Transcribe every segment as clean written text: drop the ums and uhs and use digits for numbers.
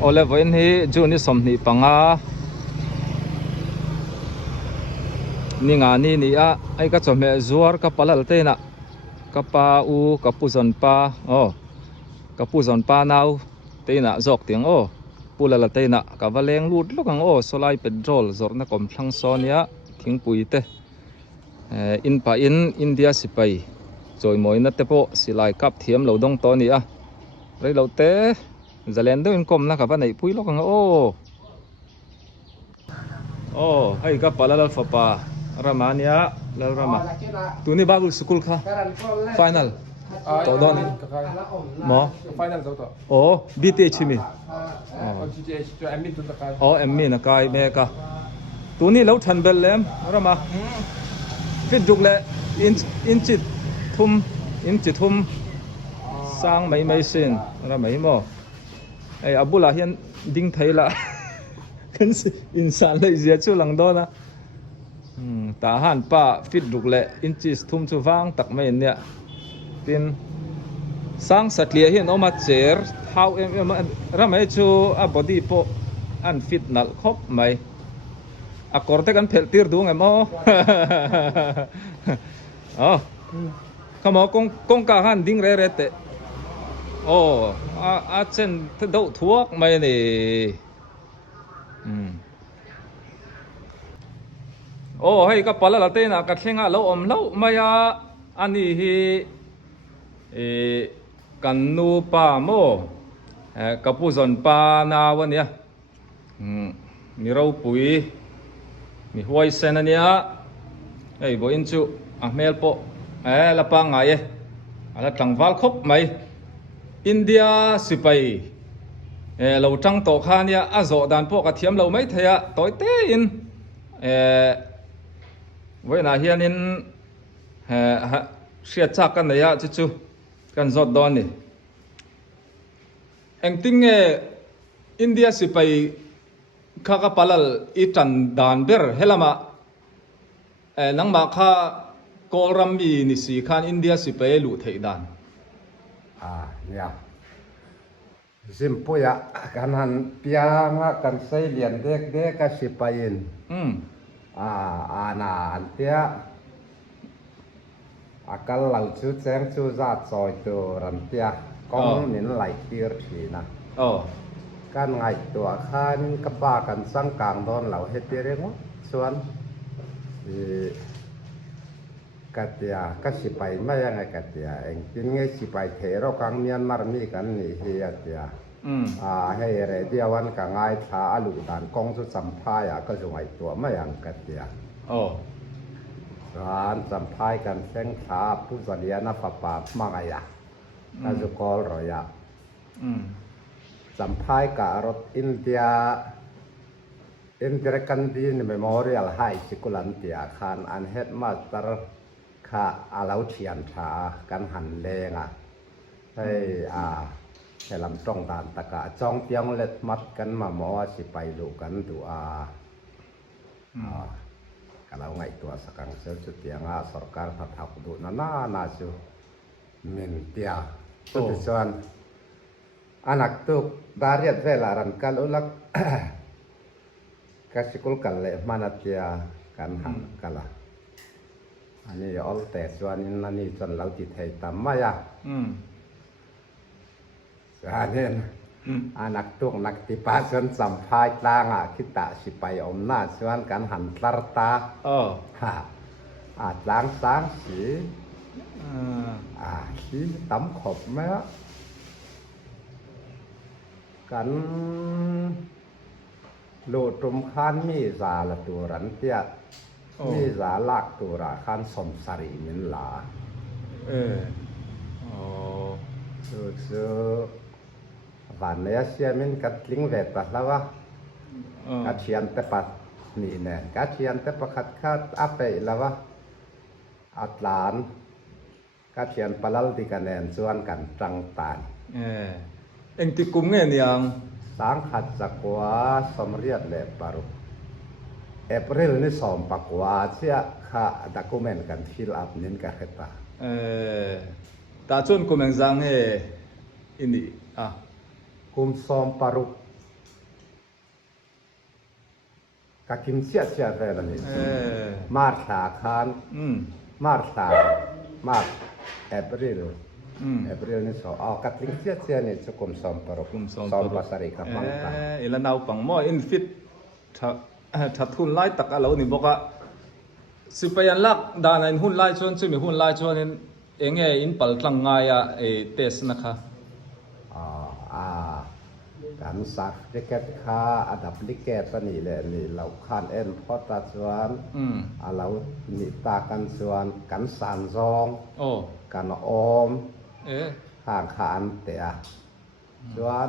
ole voin hi juni somni panga ninga ni a ai ka chome zuar ka palal te na ka pa u ka pu zon pa ka pu zon pa nau te na jok tiang pulala te na ka waleng lut lokang solai petrol zorna kom thlang sonia thingpui te in pa in India sipai choi moina te po silai kap thiam lo dong to ni a rei lo te zalen do in kom na ka ba nei pui lokang hai ka palala fa pa ramania lal rama tu ni bagul school kha final to don mo final to BTH mi GTH to admin to kai admin na kai me ka tu ni lo than bel lem rama fit juk le in chit thum sang mai sin ra mai mo ai abula hian ding thaila kan insan le zia chu lang do na ta han pa fit juk le in chit thum chu wang tak mai ne tin sang satlia hian oma cher how ra mai chu a body po an fit nal khop mai akorte kan phel tir du ngemo kamo kong ka han ding re te a chen do thuak mai ni hei ka palala te na ka thlenga lo om lo maya ani hi kan nu pa mo kapu zon pa na wania mi ro pui mi huai sen ania ei bo in chu a mel po la pa ngai ala tangwal khop mai India sipai lo tang to khania a zo dan po ka thiam lo mai thaya toy te in na hian in sia chak kan ya chu kan zot don ni engting India sipai kha palal I tan dan ber helama nangma kha kolram mi ni si khan India sipai lu thei dan ya simpuya kan han pianga kan sei lian dek ka sipain ana antia akal lau chu cheng chu za choi tu ran tia kong nin lai tir thina kan ngai tua khan ka pa kan sang kang don lau he ti rengo chuan katia ka sipai ma yang katia eng tin nge sipai thero kang Myanmar mi kan ni hi atia he re dia wan ka ngai tha alu dan kong chu champhai ka jungai tua ma yang katia ran champhai kan seng tha pu zaliana fa pa mangaya ka ju kol roya champhai ka rot India Gandhi Memorial High School an tia khan an headmaster kha alau thian tha kan han lenga hei helam tong dan taka chong piang let mat kan ma mo sipai lu kan tu kalau ngai tua sakang sel chu tianga sarkar thak du na chu min tia tu chuan anak tu dariat velaran kal ulak kasikul kalle manatia kan han kala ani all te chuan in ani chon lau ti thei tamaya sanen anak tuk nak ti pa chuan samphai tlanga kita sipai omna chuan kan han tlarta tlang sang si si tam khop ma kan lo tum khan mi za la tu ran tia mi za lak tu ra khan som sari min la so van ya sia min kat ling ve ta lawa ka chian te pat ni ne ka chian te pakhat khat ape lawa atlan ka chian palal di kanen chuan kan tang tan eng ti kum nge niang sang khat zakwa somriat le paru April ni som pakwa chia kha document kan fill up nin ka kheta ta chon kum eng jang he ini kum som paru กะกินเสียเวลานี่ อ มาสาคาน มาสามาแอปริลนี่สอกัดลิงเสียนี่จะกุมสอมปรกุมสอมภาษาริกาปังตาอีละนาวปังหม้ออินฟิตถ้าทุนไล่ตักอะเรานี่บอกว่าสิไปยันลักดานในหุ้นไล่ชวนซึ่งมีหุ้นไล่ชวนนี่เองอินปัลกลังงายอะเตสนะคะการสักลิเกตค่าอัดับลิเกตนี่แหละนี่เราคานเอ็นพอตาส่วนเรานิตากันส่วนกันสานซองกันออมห่างขานเตะส่วน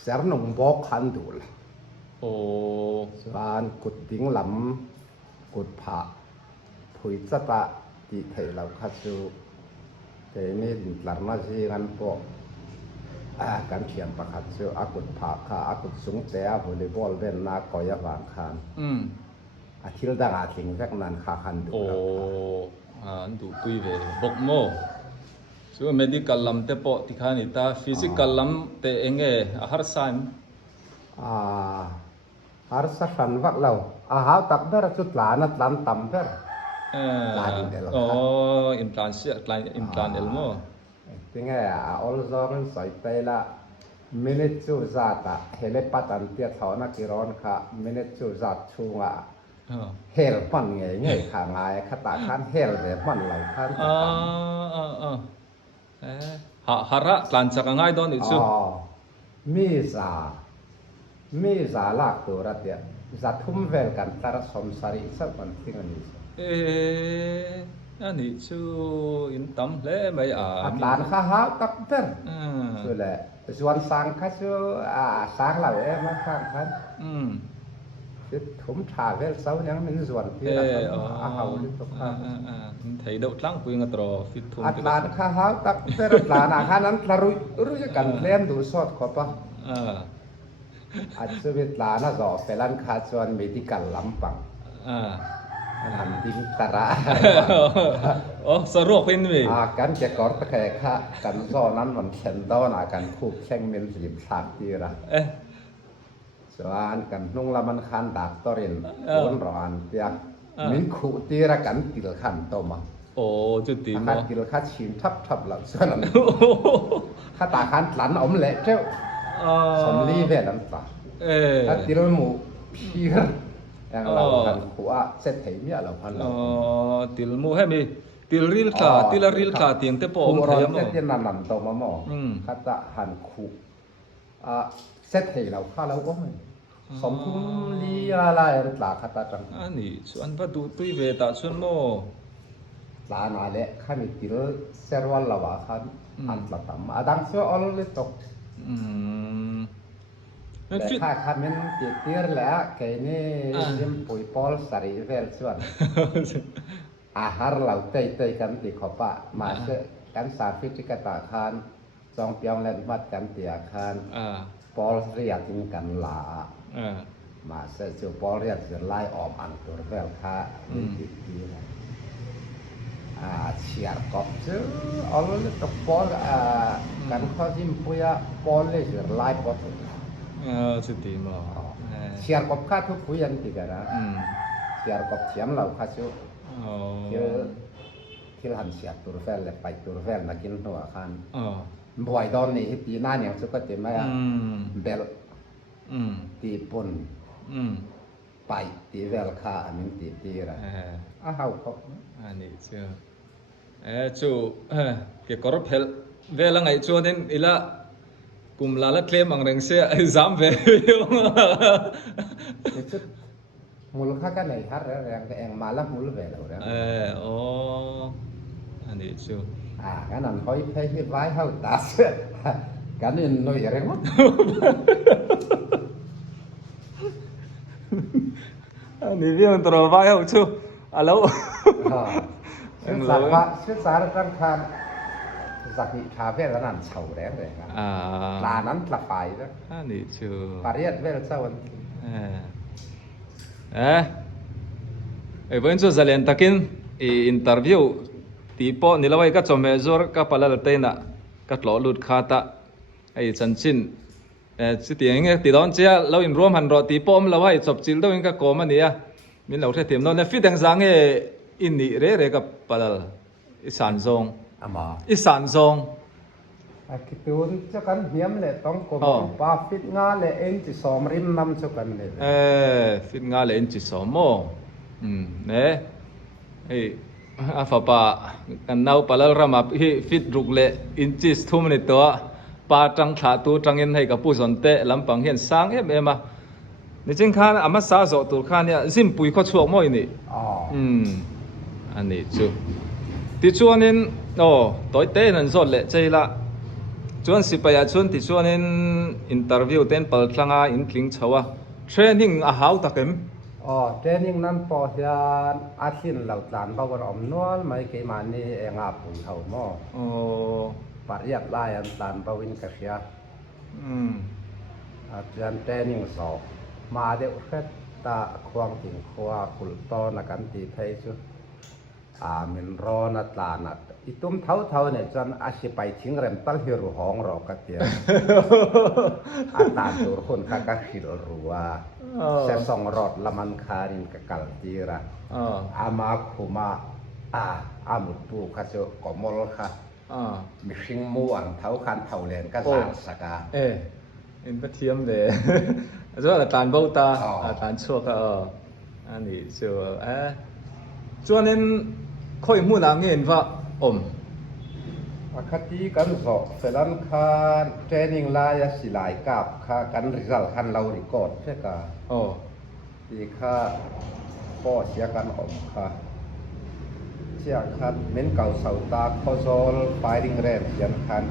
เสรนงบอกขันดูลส่วนกุดดิ้งลำกุดผาผุยสตะที่เทเราคัดสูเทนี่หลังมาซีกันปกการเขียนประคัดเสืออากุดผาคาอากุดสูงเตะวอลเลย์บอลเล่นนาคอยวางคานอาทิตย์ดังอาทิตย์แรกนั้นขาคันดูดูตุยเวบกโมส่วน medical ลำเตปที่ขานิตา physical ลำเตเองอาหารสันอาหารสันวักเราอาหารตักเบอร์จุดหลานัดลันตัมเบอร์อิมพลานเสียอิมพลานเอลโมที่ไงออลซอร์นใส่ไปละมินิจูจัดเฮเลปัตันเตียท้อนักกีฬาค่ะมินิจูจัดชูงเฮลปันไงข้างไงขตาขันเฮลเลยมันไหลขันฮาระหลังจากง่ายโดนอีกสุดมีซาลากตัวรัตเดียจัดทุ่มเวลกันตระสมสารีสักวันที่นี้อันนี้ชูอินตัมเล่ไม่อัตลานข้าหาตักเต้นสุดเลยส่วนสังข้าชูสังเหล่ามาข้างขันที่ทุ่มชาเวลเสาเนี่ยมันส่วนที่เราเอาลิตุข้าไทยดาวตั้งคุยกันตรอฟิตทุ่มอัตลานข้าหาตักเต้นอัตลานข้านั้นเรารู้จักกันเล่นดูสดขอบปะอาจจะเป็นลานะจอเฟลันคาชวนเมดิกัลลำปังหันดินตระสรุปเป็นไงกันจะกอดตะแคงกันซ้อนั้นมันเข็นดอนกันคู่แข่งเมนสิบสามทีละส่วนกันนุ่งละมันคันดักตอรินคนร้อนเตียมินคู่ตีระกันติลขันโตมาจุดตีมั้งติลขัดชิมทับหลับส่วนนั้นข้าตาขันหลันอมเละเจ้าสมรีเวลันตาถ้าติลหมูพี่อย่างเราพันขวาเสร็จเหมียเราพันเราติลมูให้มีติลริลกาติลริลกาเตียงเตปอมเทียมเตียนนันโตมาหม้อข้าจะหันคู่เสร็จเหเราข้าเราโอ้ยสมทุนลีอะไรหลาข้าตาจังอันนี้ส่วนวัตถุตุยเวตาส่วนโมหลานาเละข้ามีติลเซอร์วัลละวะข้าอันตรธรรมดังเสียอลลิตกแต่ข้าคำนั้นตีร์แล้วแค่นี้ยิมปุยพอลสารีเวลส่วนอาหารเราเตยกันตีขอบปะมาเสกันสาฟิจิกตาคานจองเปียงเล่นวัดกันตีอาคารพอลเรียกกันหลามาเสจูพอลเรียกจะไล่ออมอันตัวเวลค่ะตีเชียร์กอบเจอเอาเลยตบพอลกันข้อยิมปุยพอลเลยจะไล่พอลสุดที่มั้งเชียร์กบข้าทุกผู้ยันติกันนะเชียร์กบเทียมเราข้าชูที่หันเชียร์ตัวแฟนเลยไปตัวแฟนนักกินหัวคันบ่อยตอนนี้ตีหน้าเนี่ยสุดก็เจ็บไหมเบลตีปุ่นไปตีเวลค่าอันนี้ตีอะไรเขาอันนี้เชื่อชูเกี่ยวกับเวลาไงชวนนี่อีละกุมลาละเคลมอังเริงเสียจำเวมูลค่ากันไหนฮะแรงแต่เองมาแล้วมูลเวลแล้วอันนี้ชูกันนั่นคอยเพย์ไว้เขาตัดเสียกันนี่หน่อยอะไรมั้งอันนี้เรื่องตัวไว้เขาชูอะไรศึกษาการทานสักนิชาเวลนั้นเฉาแรงเลยครับลานั้นละไปแล้วนี่ชื่อปารีสเวลเช้าวันเวันศุกร์จะเล่นตะกินอินเตอร์วิวตีโป้นี่ละไว้ก็จอมเมจอร์ก็พลาดเต้นอ่ะก็หล่อหลุดขาตะไอ้จันชิน สิติงติดอนเจียเราอินรวมหันรอตีป้อมเราให้จบจิลตัวเองก็โกมันเนี่ยมินเราเทียมโน่นฟิดังสังอินนี่เร่กับปะลอีสานซง ama อีสานซง akitun cha kan hiam le tong ko pa fit nga le en chi som rim nam chu kan le ฟิดงาเลยอินจิสอมอเนี่ยไอ้อาฟาปากันนาวปะลรามาฟิดรุกเลยอินจิสทุ่มในตัวปาจังขาตูจังเงินให้กับผู้สนเตะลำปังเห็นสร้างเอ็มมาในจริงข้าอามาซาโซตูข้าเนี่ยซิมปุยข้อช่วงมั่วนี่อันนี้จูที่ช่วงนี้โอ้ตัวเต้นั่นสดเลยใจละช่วงสิบปีช่วงที่ช่วงนี้อินเตอร์วิวเต้นเปิดครั้งอินคลิงเชาวะเทรนนิ่งอาหาวตะเข็มtraining nan po hian athin lo tlan ba war om nual mai ke mani enga pun thau mo pariat lai an tlan ba win ka sia jan training so ma de khet ta khwang ting khwa kul to na kan ti thai chu min ro na tlan itum thau ne chan a si pai thing rem tal hi ru hong ro ka tia a ta dur khun ka ka khil ruwa se song rot laman kharin ka kal tira ama khuma amutu kha chu komol kha mi hring mu ang thau khan thau len ka sa saka in pa thiam le zo la tan bau ta tan chua ka ani chu chuan nen khoi mu na ngen wa om akati kan zo selan khan training la ya silai kap kha kan result khan lau record che ka ti kha po sia kan om kha sia khan men kau sau ta khozol firing range yan khan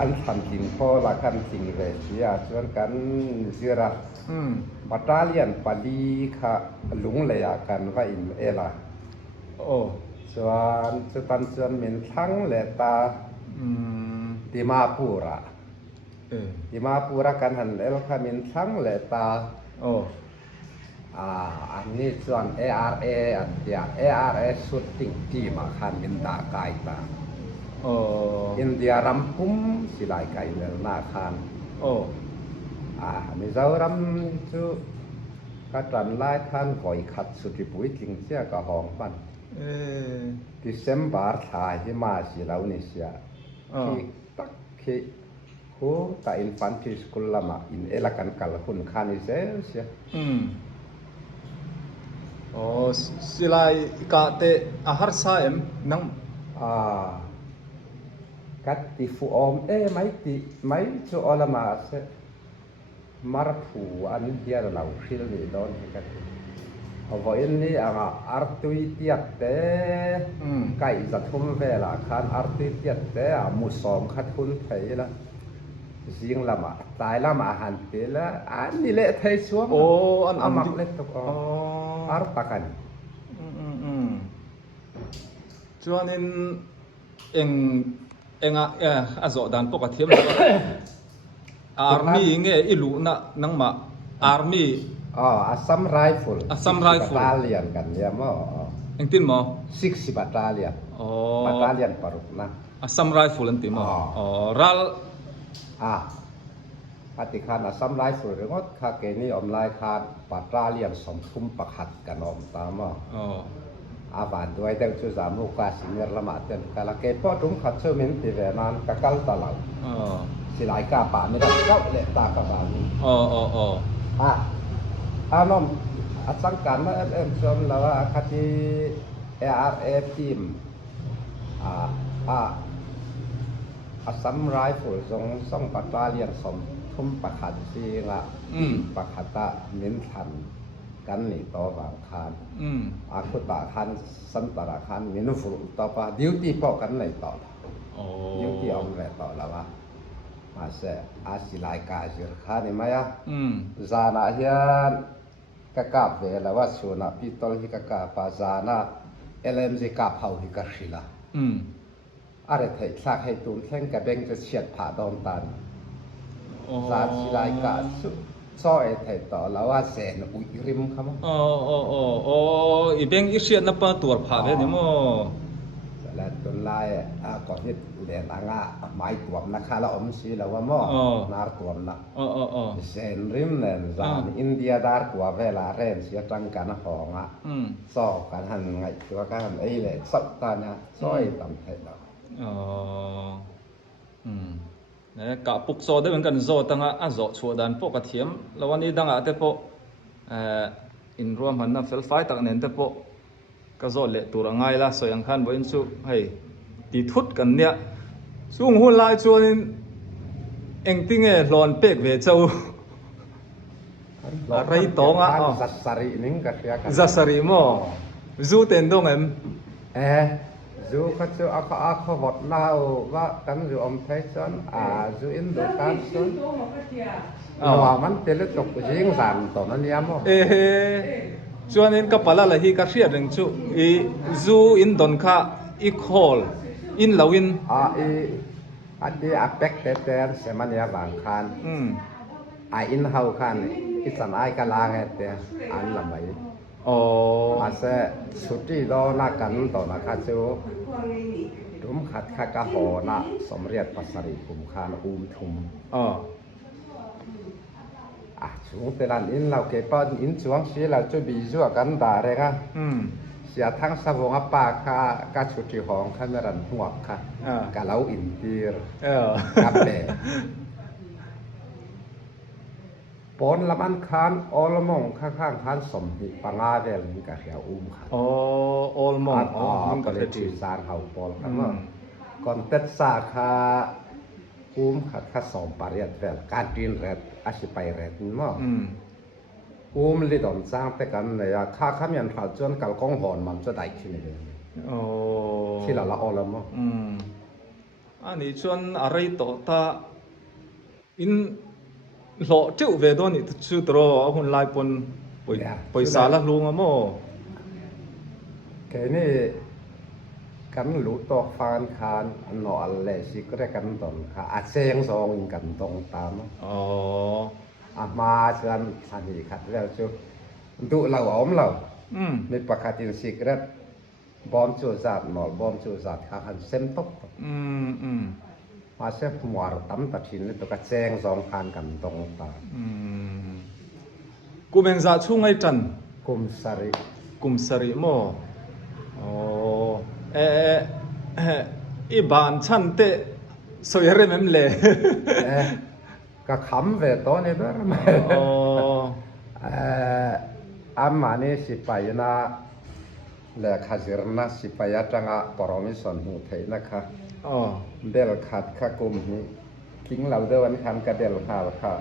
an tham tin pho la khan ting ve sia chuan kan zira battalion pali kha lung le ya kan va in ela chuan chutan chuan min thlang le ta Dimapura kan han el kha min thlang le taอันนี้ส่วน ARA อันเดีย ARA shooting team คันmin ta kai ta India rampum silai kai le na khan Mizoram chu ka tran lai khan voi khat suti pui ting sia ka hong pan December tha hi ma si lau ni sia ki tak ki hu ta infantry school lama in elakan kal hun khan ni sia silai ka te ahar sa em nang kat ti fu om mai chu olama se marphu an hiar lau khil ni don kat avoin ni anga artui tiat te kai zathum vela khan artui tiat te musom khathun theila jing lama tai lama han te la an ni le thai chuang an amak le tok ar takan chuanin enga azo dan pok athiam army nge ilu na nangma army Assam Rifle battalion kan ya mo engtin mo 60 battalion battalion parukna Assam Rifle entin mo ral Atikan Assam Rifle rengot kha ke ni omlai khan battalion somthum pakhat kan om ta mo avan duai deu chu zamu ka senior lama ten kala ke po tum khat chu min ti ve nan ka kal ta lau silai ka pa ni da ka le ta ka ba ni anom asangkan na som lawa akati ARA team Assam Rifle song battalion som thum pakhat si nga pakhata min than kan ni to wang khan akuta khan santara khan minuful to pa duty po kan nei to duty om ve to lawa ase asilai ka jir khan ni maya zana hian kakap ve lawa suna pitol hi kakapa zana LMG kap hau hi ka shila are thai thak hai tun thleng ka beng che chiat pha dom tan zat silai ka so e thai to lawa sen ui rim kham i beng i chiat na pa tur pha ve ni mo และตุนลายก่อนที่เรียนอ่างไม้ตัวนะคะแล้วสีแล้วว่าหม้อนาตัวนะเซนริมเนี่ยจานอินเดียดาร์ตัวเวลาเรนเสียจังกันหองสอบกันหันไงตัวกันไอ้เลยสับตาเนี่ยซอยตำไทยเราเนี่ยกะปุกโซได้เหมือนกันโซตั้งอ่ะโซชัวดันพวกกระเทียมแล้ววันนี้ดังอ่ะแต่พวกอินรวมหันนะเฟลไฟตักเน้นแต่พวกก็โซเละตัวง่ายละสวยอังคันบ่อินสุให้ตีทุดกันเนี่ยช่วงหุ่นลายชวนเอ็งติ้งหลอนเป็กเวเจ้าอะไรตองจัสรีนิ่งก็เรียกจัสรีโมจูเต็นดงจูก็จะเขาวัดลาวว่ากันจูอมไทยส่วนจูอินโดกันส่วนว่ามันเตลตกยิงสามตอนนั้นเนี่ยมั้งชวนอินกับปลาละฮีก็เรียนจูจูอินดอนค่ะอีคอลอินลาวินอันนี้อาเป็กเตอร์เสมันเนี่ยบางคันอินเฮาคันอิสันไอกันลางเตออันละไม่อาเสสุดที่เรานักกันตอนนักจูรุมขัดข้ากะหอนะสมเรียดปัสริกุมคานทุมช่วงแต่ละอินเราเก็บปอนอินช่วงสีเราจะบีจั่วกันด่าเลยค่ะเสียทั้งสวงปากค่ะกะชุดที่ห้องข้าไม่รันหัวค่ะกะเล้าอินตีร์กับเล่ปนละมันคานออลมงข้างคานสมหิปังอาเวลนี่กะเขียวค่ะออลมงมันก็เลยจีสารเขาปอลครับก่อนเต็ดสาขาขัดข้าสอมปารีตเวลการดินเรดอาชิไปเรดมั้งลิดอนสร้างแต่กันเลยข้าขมิ้นผ่าจนกับกองหอนมันจะได้ขึ้นเลยที่เราละออลมั้งอันนี้ชวนอะไรต่อตาอินหล่อเจ้าเวดนี่ชื่อตัวหุ่นลายปนปอยสาละลุงอ่ะมั้งแค่นี้กันรู้ตอกฟานคานหนออะไรสิก็ได้กันตอนค่ะอาเซียงซองกันตรงตามมาเชิญสันนิขัดแล้วจุดูเราอมเราในประกาศอินสิกเรตบอมจูจัดหนอบอมจูจัดข้าหันเซมตกมาเชฟหมวดตั้มตัดหินตัวกระเซงซองคานกันตรงตามกูเป็นจ่าช่วงไอ้จันกุมสริโมอีบานฉันเตะสวยเริ่มเลยก็ขำเวทนี่ด้วยมั้ยอามานี่สิไปนะเลขาจิรนะสิไปจังอ่ะปรมิสันหูเทนะคะเดลขัดข้ากุมนี้คิงเราเดินคันกระเดลข่าวค่ะ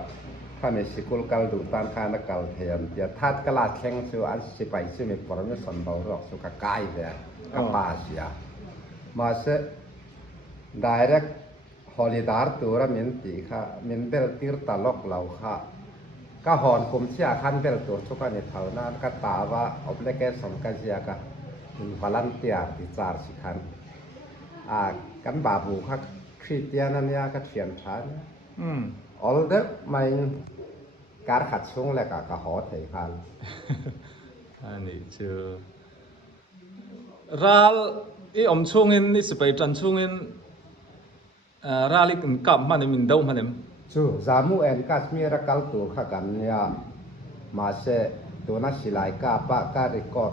ข้าในสิกุลกัลดูตานคานกัลเทียนอย่าทัดกลาดแข่งสู่อันสิไปซึ่งมีปรมิสันเบาหรอกสุขกายเดียกับปาเสียมาเสdirect holiday ตัวเรามินตีค่ะมินเบลตีร์ตลกเราค่ะก็หอนคุมเสียคันเบลตัวสุกันในเท่านั้นก็ตาว่าอบเลกสมกันเสียกันวอลันเตียร์ที่จาร์สิคันกันบาบูค่ะคริสเตียนเนี่ยก็เขียนชันall the ไม่การขัดช่วงแรกก็หอเทคันอันนี้ชื่อรัลอีอมช่วงอินนี่สเปจันช่วงอินรัลอีกกับมันมินดาวมันเองจู่จามูเอ็นกัสมีรักกัลตัวข้ากันเนี่ยมาเสตัวนักศิลป์กับปะการิกอด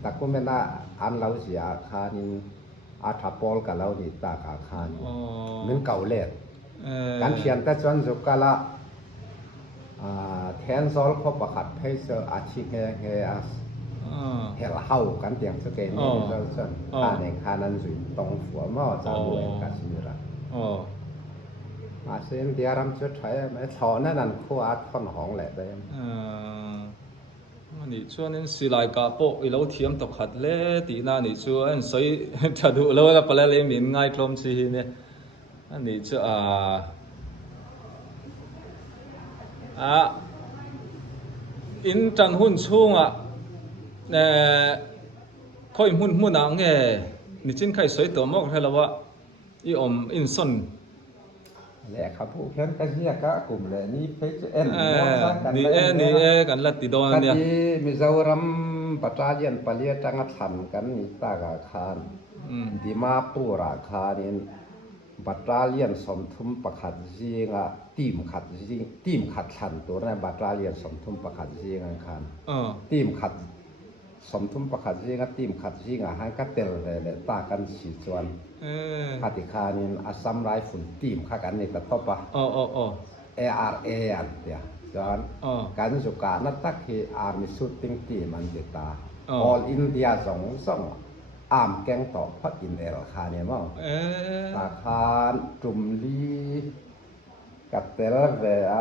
แต่ก็ไม่น่าอันเราเสียค่านี้อาทับปอลกับเราดีตาขาค่านี้มันเก่าเล่การเขียนแต่ส่วนสุกละแทนซอลครบประคัดให้เสืออาชีพเฮเฮลเฮากันเตียงสเกนนี่เราส่วนในคานันสุนตรงหัวหม้อจามูเอ็นกัสมีระมาเส้นเดียรัมชุดไทยไม่ถอนนั่นคู่อาร์ตคนห้องแหละได้นี่ช่วงนี้สิไลกาโปอีเราเทียมตกขัดเล่ตีน่านี่ช่วงสวยจะดูแล้วก็ไปเลยมีง่ายกลมสิเนี่ยอันนี้ช่วอินจันหุ่นช่วงค่อยหุ่นอ่ะไงนี่จริงใครสวยตัวมากให้เราว่าอีอมอินซอนแหละครับผู้เขียนก็เรียกก็กลุ่มเลยนี่เพจนี่กันละติดอนเนี่ยที่มิโซรัมปัตตานีปาเลียจังหัดทันกันนี่ตากาคาน ดิมาปูราคานี่บัตราเลียนสมทุมประคัดจีงะทีมขัดชันตัวนั้นบัตราเลียนสมทุมประคัดจีงะคันทีมขัดสมทุมประคัดจีงะทีมขัดจีงะให้กัเตลเลยตากันสีจวนคติคานินอัสสัมไรฝุ่นทีมข้ากันนี่ก็ตบปะARA อันเดียจอนการสุกานัตตักฮีอาร์มิสุดติ้งทีมันเดตา All India 2อามแกงต่อพักอินเอลคาเนี่ยมั้งตาคานจุมลีกัตเตลเวอ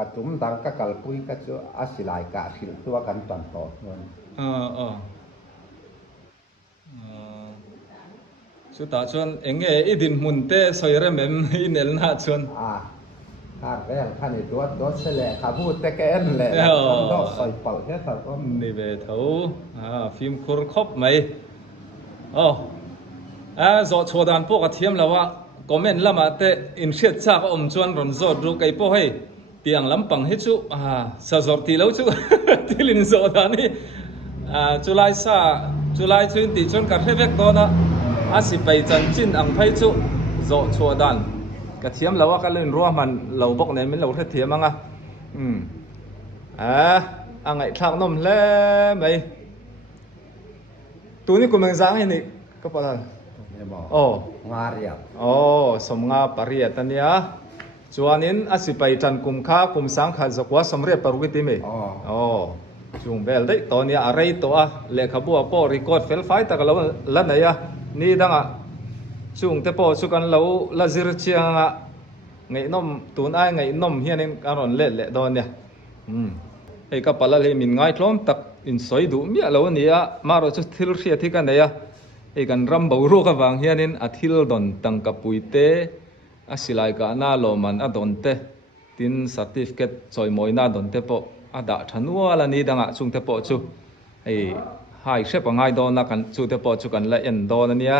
าจุมดังกักลปุยกัจจุอาศิลายกาศิลตัวกันตันต่อสุดท้ายชวนเอ็งอีดินมุนเตสอยเรมมอินเอลนาชวนข้าแรกข้านี่ตัวเสลข้าพูดแต่แกนแหละก็ใส่เป่าแค่สักก็นี่เบเถาฟิล์มคุรครบไหมจอดโชดานพวกเทียมแล้วว่าคอมเมนต์ละมาแต่อินเชียจากอมชวนรอนจอดรูไก่พวกให้เตียงลำปังให้จุสะจอดทีแล้วจุที่ลินโซดานี่จุลัย20จนกัดให้เวกตัวนะสิไปจันจินอังไพจุจอดโชดานกระเทียมเราว่ากันเล่นรัวมันเราบอกเนี่ยมันเราเทียมมั้งอังไงทางนมเล่ไหมตัวนี้กูมึงสร้างให้นี่ก็พอแล้วงาเรียสมงาปริยตันเนี้ยจวนนี้สิไปจันกุมข้ากุมสังขัดจกว่าสำเร็จปรุกิติมั้ยจุงเบลได้ตอนนี้อะไรตัวเลขบัวปอรีคอร์ดเฟลไฟแต่ก็เราละไหนนี่ดังช่วงแต่พอสุกันเราละจิรเชียงไงน้อมตูนไอไงน้อมเฮียนการอนเละตอนเนี่ยไอ้กับปลาเลยมินง่ายคล้องตักอินสอยดูมีอะไรวะเนี่ยมาเราจะทิลเสียที่กันเนี่ยไอ้กันรำบ่าวรู้กับวางเฮียนินอาทิลดอนตังกับปุยเตอาศิลายกาหน้าโลมันอดอนเตตินสัติฟิเคตจอยมอยหน้าดอนเตปอดาทันวัวละนี่ดังช่วงเตปจูไอ้หายเชฟง่ายดอนนักันช่วงเตปจูกันละเอ็นดอนเนี่ย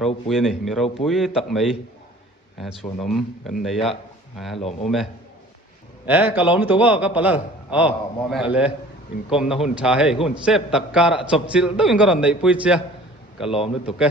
เราปุยนี่มีเราปุยตักไหมชวนนมกันเนี่ยหลอมโอเมก็หลอมตัวว่าก็ปลาอะไรอินคอมนะหุ่นชาให้หุ่นเซฟตักการจบจิลด้วยกันในปุยเชียก็หลอมตัวแก